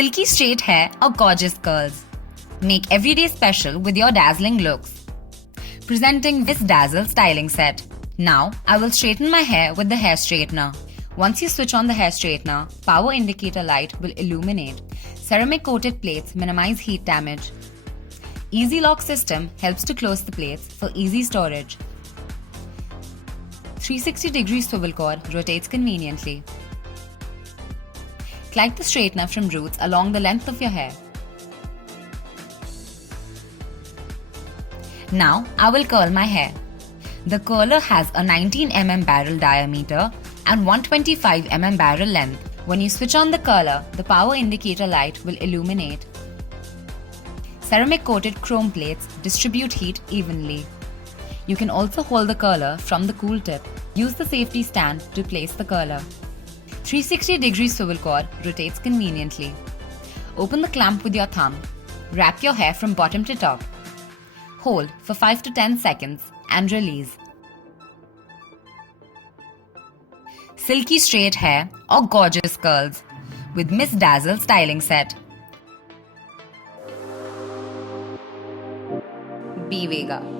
Silky straight hair or gorgeous curls. Make every day special with your dazzling looks. Presenting this Dazzle styling set. Now, I will straighten my hair with the hair straightener. Once you switch on the hair straightener, power indicator light will illuminate. Ceramic coated plates minimize heat damage. Easy lock system helps to close the plates for easy storage. 360-degree swivel cord rotates conveniently. Glide the straightener from roots along the length of your hair. Now, I will curl my hair. The curler has a 19 mm barrel diameter and 125 mm barrel length. When you switch on the curler, the power indicator light will illuminate. Ceramic coated chrome plates distribute heat evenly. You can also hold the curler from the cool tip. Use the safety stand to place the curler. 360-degree swivel cord rotates conveniently. Open the clamp with your thumb. Wrap your hair from bottom to top. Hold for 5 to 10 seconds and release. Silky straight hair or gorgeous curls with Miss Dazzle styling set. VEGA.